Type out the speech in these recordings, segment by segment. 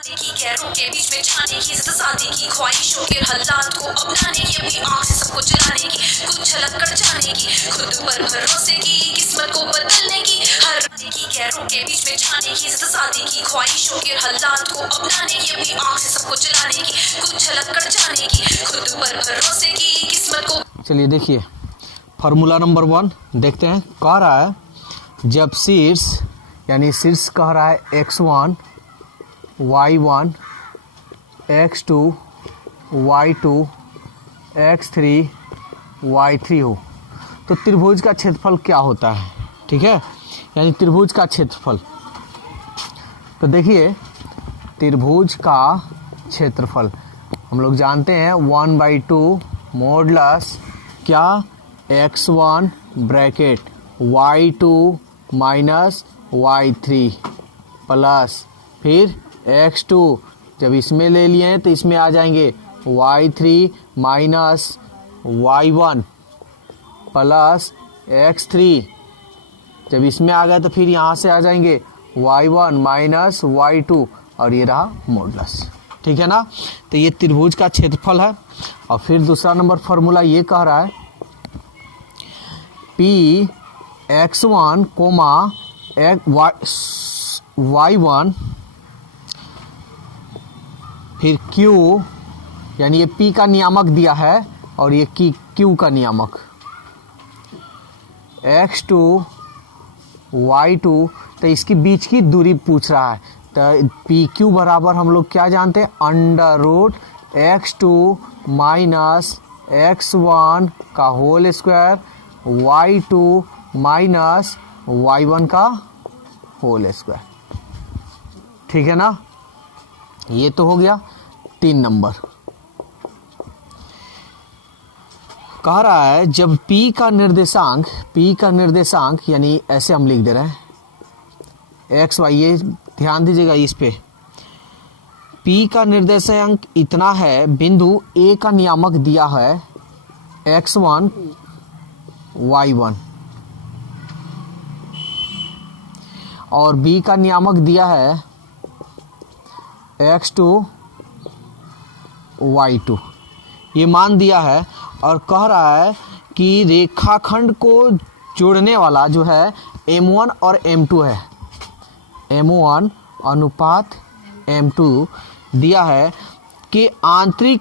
की गैरों के बीच में छाने की शादी की ख्वाहिशों के हालात को अपनाने की अपनी आंख से सबको जलाने की कुछ झलक कर जाने की खुद पर भरोसे की किस्मत को बदलने की हर की गैरों के बीच में छाने की शादी की ख्वाहिशों के हालात को अपनाने की अपनी आंख से सबको जलाने की कुछ झलक कर जाने की खुद पर भरोसे की किस्मत को। चलिए देखिए फार्मूला नंबर 1 देखते हैं। कह रहा है जब शीर्ष यानी शीर्ष कह रहा है x1 y1 x2 y2 x3 y3 हो तो त्रिभुज का क्षेत्रफल क्या होता है। ठीक है, यानी त्रिभुज का क्षेत्रफल। तो देखिए त्रिभुज का क्षेत्रफल हम लोग जानते हैं 1/2 मॉडुलस क्या x1 bracket y2 minus y3 plus फिर x2 जब इसमें ले लिए हैं तो इसमें आ जाएंगे y3 minus y1 plus x3 जब इसमें आ गए तो फिर यहाँ से आ जाएंगे y1 माइनस y2 और ये रहा मॉडुलस। ठीक है ना, तो ये त्रिभुज का क्षेत्रफल है। और फिर दूसरा नंबर फार्मूला ये कह रहा है p x1 कोमा y1 फिर q यानी ये p का नियामक दिया है और ये q का नियामक x2 y2 तो इसकी बीच की दूरी पूछ रहा है। तो पी क्यू बराबर हम लोग क्या जानते हैं √x2 माइनस x1 का whole square y2 minus y1 का होल स्क्वायर। ठीक है ना, ये तो हो गया 3 नंबर। कह रहा है जब p का निर्देशांक यानी ऐसे हम लिख दे रहे हैं x y, ये ध्यान दीजिएगा इस पे। p का निर्देशांक इतना है, बिंदु a का नियामक दिया है x1 y1 और b का नियामक दिया है x2 y2, ये मान दिया है। और कह रहा है कि रेखाखंड को जोड़ने वाला जो है m1 और m2 है, m1 अनुपात m2 दिया है कि आंतरिक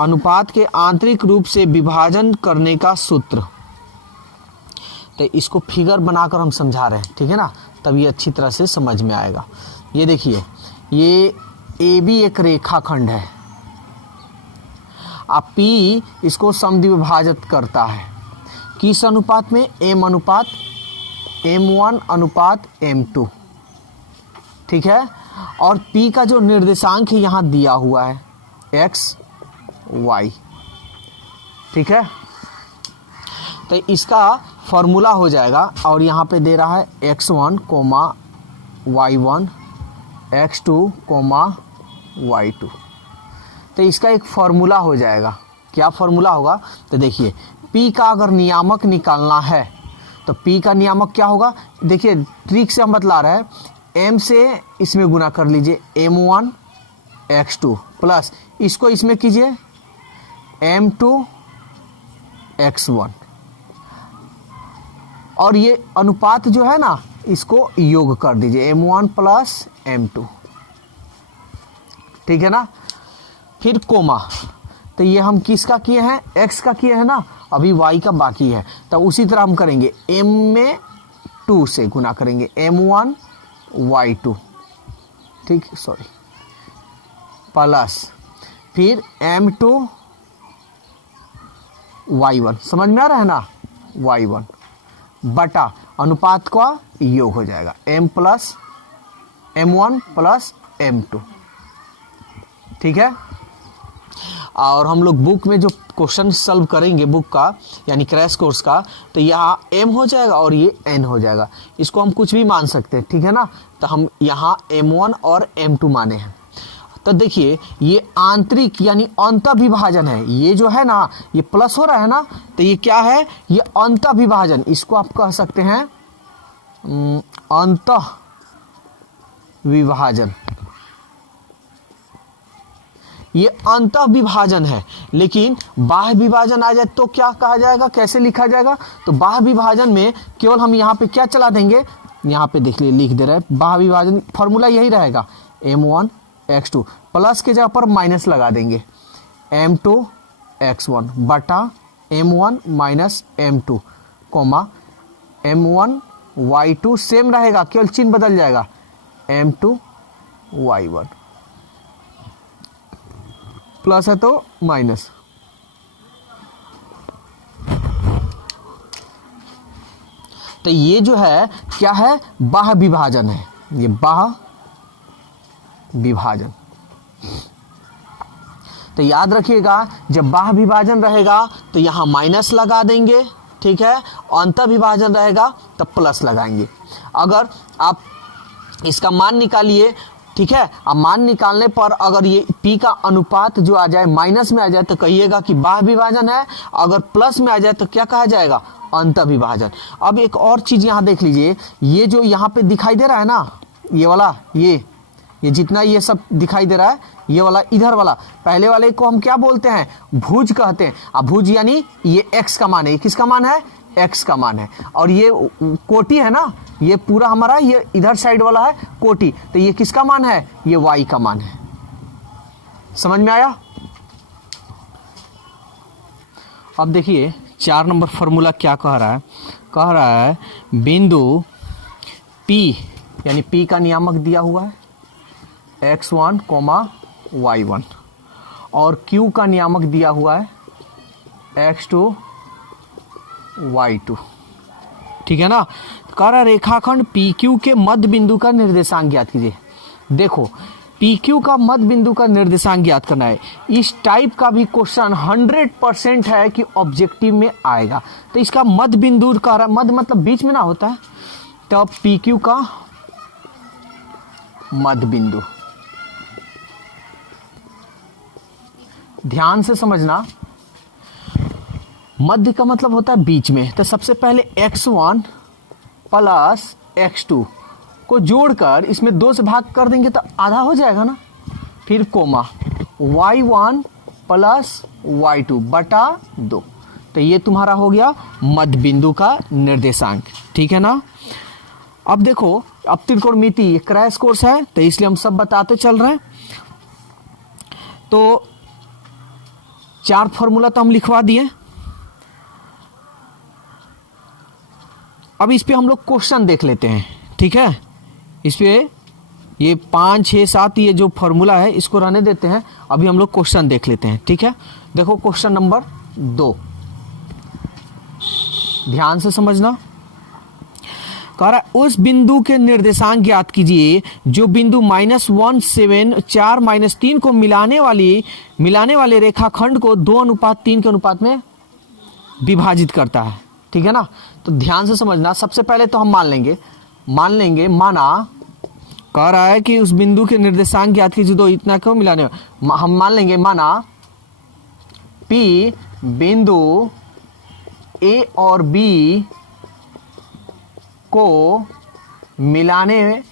अनुपात के आंतरिक रूप से विभाजन करने का सूत्र। तो इसको फिगर बनाकर हम समझा रहे हैं, ठीक है ना, तब ये अच्छी तरह से समझ में आएगा। ये देखिए ये AB एक रेखाखंड है, अब P इसको समद्विभाजित करता है किस अनुपात में, M1 अनुपात M2। ठीक है, और P का जो निर्देशांक है यहाँ दिया हुआ है x y। ठीक है, तो इसका फॉर्मूला हो जाएगा और यहाँ पे दे रहा है x1 coma y1 x2 coma y2। तो इसका एक फॉर्मूला हो जाएगा। क्या फॉर्मूला होगा, तो देखिए P का अगर नियामक निकालना है तो P का नियामक क्या होगा, देखिए ट्रिक से हम बतला रहे हैं। M से इसमें गुना कर लीजिए M1 x2 प्लस इसको इसमें कीजिए M2 x1 और ये अनुपात जो है ना इसको योग कर दीजिए M1 प्लस M2। ठीक है ना, फिर कोमा, तो ये हम किसका किए हैं, x का किए हैं ना, अभी y का बाकी है। तो उसी तरह हम करेंगे m में 2 से गुना करेंगे m1 y2, ठीक, सॉरी, प्लस फिर m2 y1, समझ में आ रहा है ना, y1 बटा अनुपात का योग हो जाएगा m1 प्लस m2। ठीक है, और हम लोग बुक में जो क्वेश्चन सॉल्व करेंगे बुक का यानी क्रैश कोर्स का, तो यहाँ m हो जाएगा और ये n हो जाएगा। इसको हम कुछ भी मान सकते हैं, ठीक है ना, तो हम यहाँ m1 और m2 माने हैं। तो देखिए ये आंतरिक यानी अंत विभाजन है, ये जो है ना ये प्लस हो रहा है ना, तो ये क्या है, ये अंत विभाजन, इसको आप कह सकते हैं अंत विभाजन, ये अंतः विभाजन है। लेकिन बाह्य विभाजन आ जाए तो क्या कहा जाएगा, कैसे लिखा जाएगा? तो बाह्य विभाजन में केवल हम यहाँ पे क्या चला देंगे, यहाँ पे देख लिख दे रहे हैं, बाह्य विभाजन फॉर्मूला यही रहेगा, m1 x2 प्लस के जगह पर माइनस लगा देंगे, m2 x1 बटा m1 minus m2 coma m1 y2 same रहेगा, केवल चिन्ह बदल जाएगा, m2 y1 प्लस है तो माइनस। तो ये जो है क्या है, बाह्य विभाजन है, ये बाह्य विभाजन। तो याद रखिएगा जब बाह्य विभाजन रहेगा तो यहां माइनस लगा देंगे, ठीक है, अंतः विभाजन रहेगा तब प्लस लगाएंगे। अगर आप इसका मान निकालिए, ठीक है, अब मान निकालने पर अगर ये p का अनुपात जो आ जाए माइनस में आ जाए तो कहिएगा कि बाह्य विभाजन है, अगर प्लस में आ जाए तो क्या कहा जाएगा, अंतः विभाजन। अब एक और चीज यहाँ देख लीजिए, ये जो यहाँ पे दिखाई दे रहा है ना, ये वाला, ये जितना ये सब दिखाई दे रहा है, ये वाला इधर वाला, पहले वाले को हम क्या बोलते हैं, भुज कहते हैं। अब भुज यानी ये x का मान है, ये किसका मान है, x का मान है, और ये कोटि है ना, ये पूरा हमारा ये इधर साइड वाला है कोटि, तो ये किसका मान है, ये y का मान है। समझ में आया? अब देखिए 4 नंबर फॉर्मूला क्या कह रहा है, कह रहा है बिंदु P यानी P का नियामक दिया हुआ है x1, y1 और Q का नियामक दिया हुआ है x2, y2, ठीक है ना। कह रहा रेखाखंड PQ के मध्य बिंदु का निर्देशांक ज्ञात कीजिए। देखो PQ का मध्य बिंदु का निर्देशांक ज्ञात करना है, इस टाइप का भी क्वेश्चन 100% है कि ऑब्जेक्टिव में आएगा। तो इसका मध्य बिंदु का मध्य मतलब बीच में ना होता है, तो PQ का मध्य बिंदु, ध्यान से समझना, मध्य का मतलब होता है बीच में। तो सबसे पहले x1 प्लस x2 को जोड़कर इसमें 2 से भाग कर देंगे तो आधा हो जाएगा ना, फिर कोमा y1 प्लस y2 बटा 2, तो ये तुम्हारा हो गया मध्य बिंदु का निर्देशांक, ठीक है ना। अब देखो, अब त्रिकोणमिति क्रैश कोर्स है तो इसलिए हम सब बताते चल रहे हैं। तो 4 फॉर्मूला तो हम लिखवा दिए। अब इस पे हम लोग क्वेश्चन देख लेते हैं, ठीक है। इस पे ये 5, 6, 7 ये जो फॉर्मूला है इसको रहने देते हैं, अभी हम लोग क्वेश्चन देख लेते हैं, ठीक है। देखो क्वेश्चन नंबर 2, ध्यान से समझना। कह रहा है उस बिंदु के निर्देशांक ज्ञात कीजिए जो बिंदु -1, 7, 4, -3 को मिलाने वाले रेखाखंड को 2:3 के अनुपात में विभाजित करता है, ठीक है ना। तो ध्यान से समझना, सबसे पहले तो हम मान लेंगे माना, कह रहा है कि उस बिंदु के निर्देशांक ज्ञात कीजिए तो इतना क्यों मिलाने, हम मान लेंगे माना P बिंदु A और B को मिलाने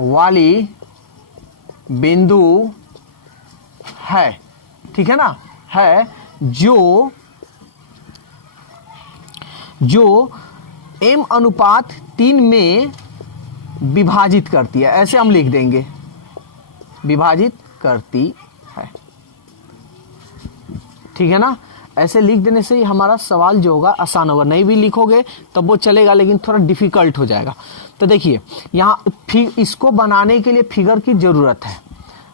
वाली बिंदु है, ठीक है ना, है जो m/3 में विभाजित करती है, ऐसे हम लिख देंगे, विभाजित करती है, ठीक है ना। ऐसे लिख देने से ही हमारा सवाल जो होगा आसान होगा, नहीं भी लिखोगे तब वो चलेगा लेकिन थोड़ा डिफिकल्ट हो जाएगा। तो देखिए यहाँ इसको बनाने के लिए फिगर की जरूरत है।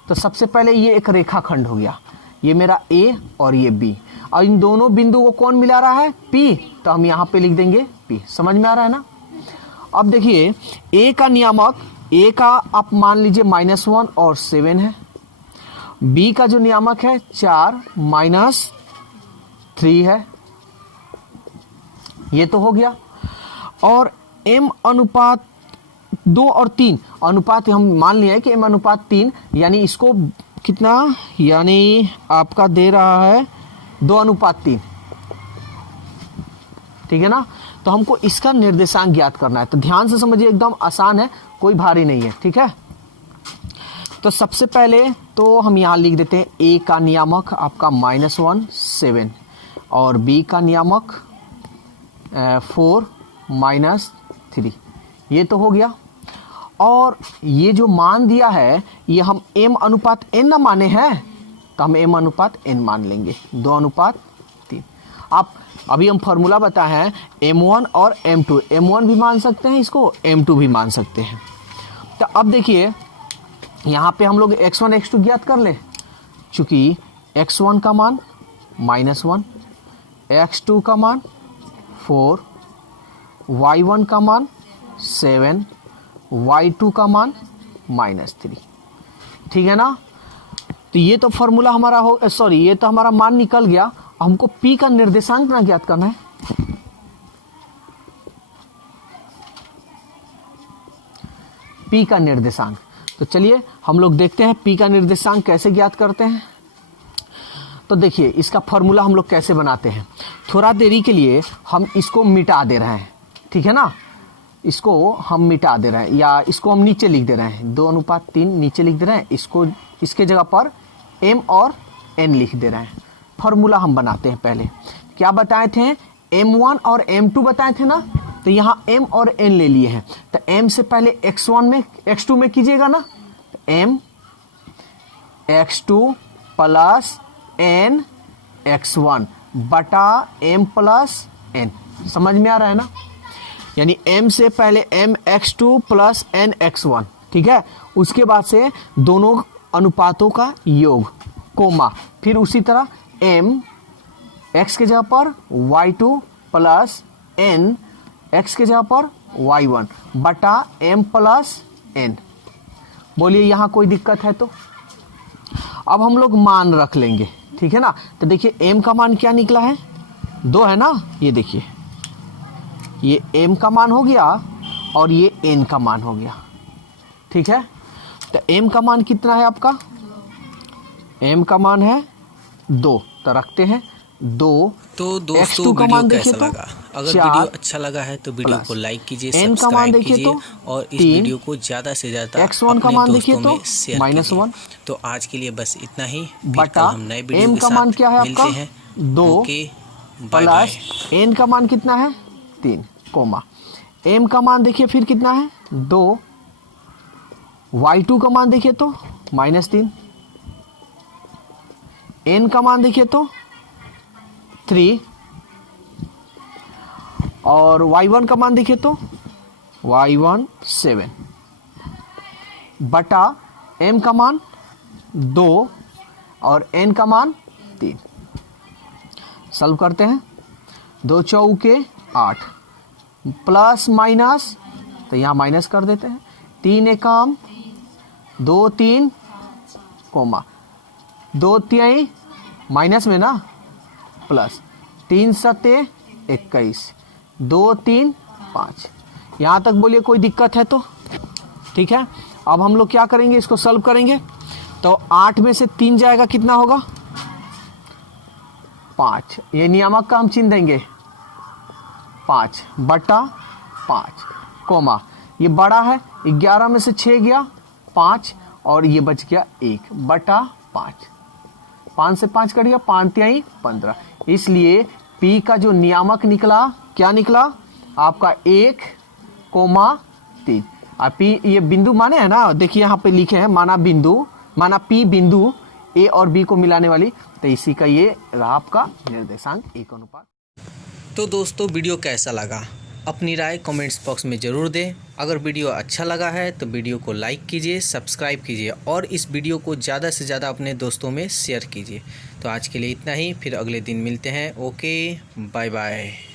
तो सबसे पहले ये एक रेखाखंड हो गया, ये मेरा A और ये B, और इन दोनों बिंदु को कौन मिला रहा है, P, तो हम यहाँ पे लिख देंगे P। समझ में आ रहा है ना। अब देखिए A का नियामक, A का आप मान लीजिए -1 और 7 है, B का जो नियामक है 4 -3 है, ये तो हो गया। और m/2 और 3 अनुपात हम मान लिया है कि m/3, यानी इसको कितना, यानी आपका दे रहा है 2:3, ठीक है ना। तो हमको इसका निर्देशांक ज्ञात करना है। तो ध्यान से समझिए, एकदम आसान है, कोई भारी नहीं है, ठीक है। तो सबसे पहले तो हम यहाँ लिख देते हैं ए का नियामक आपका -1 7 और बी का नियामक 4 -3, ये तो हो गया। और ये जो मान दिया है ये हम m अनुपात n ना माने हैं, तो हम m अनुपात n मान लेंगे, 2:3। आप अभी हम फॉर्मूला बताए हैं m1 और m2, m1 भी मान सकते हैं इसको, m2 भी मान सकते हैं। तो अब देखिए यहाँ पे हम लोग x1 x2 ज्ञात कर ले, चूंकि x1 का मान -1, x2 का मान 4, y1 का मान 7, y2 का मान -3, ठीक है ना। तो ये तो फॉर्मूला हमारा ये तो हमारा मान निकल गया। हमको p का निर्देशांक ना ज्ञात करना है। p का निर्देशांक, तो चलिए हम लोग देखते हैं p का निर्देशांक कैसे ज्ञात करते हैं। तो देखिए इसका फॉर्मूला हम लोग कैसे बनाते हैं। थोड़ा देरी के लिए हम इसको मिटा दे रहे हैं, ठीक है ना, इसको हम मिटा दे रहे हैं या इसको हम नीचे लिख दे रहे हैं, 2:3 नीचे लिख दे रहे हैं, इसको इसके जगह पर m और n लिख दे रहे हैं। फॉर्मूला हम बनाते हैं। पहले क्या बताए थे, m1 और m2 बताए थे ना, तो यहाँ m और n ले लिए हैं। तो m से पहले x2 में कीजिएगा ना, तो m x2 plus n x1 बटा m प्लस n, समझ में आ रहा है ना। यानी m से पहले m x2 plus n x1, ठीक है। उसके बाद से दोनों अनुपातों का योग, कोमा, फिर उसी तरह m x के जगह पर y2 प्लस n x के जगह पर y1 बटा m प्लस n। बोलिए यहाँ कोई दिक्कत है तो। अब हम लोग मान रख लेंगे, ठीक है ना। तो देखिए m का मान क्या निकला है, 2 है ना, ये देखिए ये m का मान हो गया और ये n का मान हो गया, ठीक है। तो m का मान कितना है आपका, m का मान है 2, तो रखते हैं 2। तो दोस्तों वीडियो कैसा लगा, अगर वीडियो अच्छा लगा है तो वीडियो को लाइक कीजिए, सब्सक्राइब कीजिए और इस वीडियो को ज़्यादा से ज़्यादा अपने दोस्तों में शेयर कीजिए। तो आज के लिए बस इतना ही, फिर कल हम नए वीडियो के साथ मिलते हैं। 2 बाय बाय। n का मान कितना है 3, कोमा m का मान देखिए फिर कितना है 2, y2 का मान देखिए तो -3, n का मान देखिए तो 3 और y1 का मान देखिए तो y1 7 बटा m का मान 2 और n का मान 3। सॉल्व करते हैं, 2 चौके 8 प्लस माइनस, तो यहाँ माइनस कर देते हैं, 3 एकम 2 3 कोमा 2 3 माइनस में ना प्लस 3 7 21 2 3 5। यहाँ तक बोलिए कोई दिक्कत है तो, ठीक है। अब हम लोग क्या करेंगे, इसको सॉल्व करेंगे। तो 8 में से 3 जाएगा, कितना होगा 5, ये नियामक का हम चिन्ह देंगे 5 बटा 5 कोमा, ये बड़ा है 11 में से 6 गया 5 और ये बच गया 1 बटा 5, 5 से 5 कट गया, 5 3 15। इसलिए P का जो नियामक निकला, क्या निकला आपका 1,3। और P ये बिंदु माने है ना, देखिए यहाँ पे लिखे हैं माना P बिंदु A और B को मिलाने वाली, तो इसी का ये रहा आपका निर्देशांक 1:। तो दोस्तों वीडियो कैसा लगा अपनी राय कमेंट्स बॉक्स में ज़रूर दें। अगर वीडियो अच्छा लगा है तो वीडियो को लाइक कीजिए, सब्सक्राइब कीजिए और इस वीडियो को ज़्यादा से ज़्यादा अपने दोस्तों में शेयर कीजिए। तो आज के लिए इतना ही, फिर अगले दिन मिलते हैं। Okay, bye bye.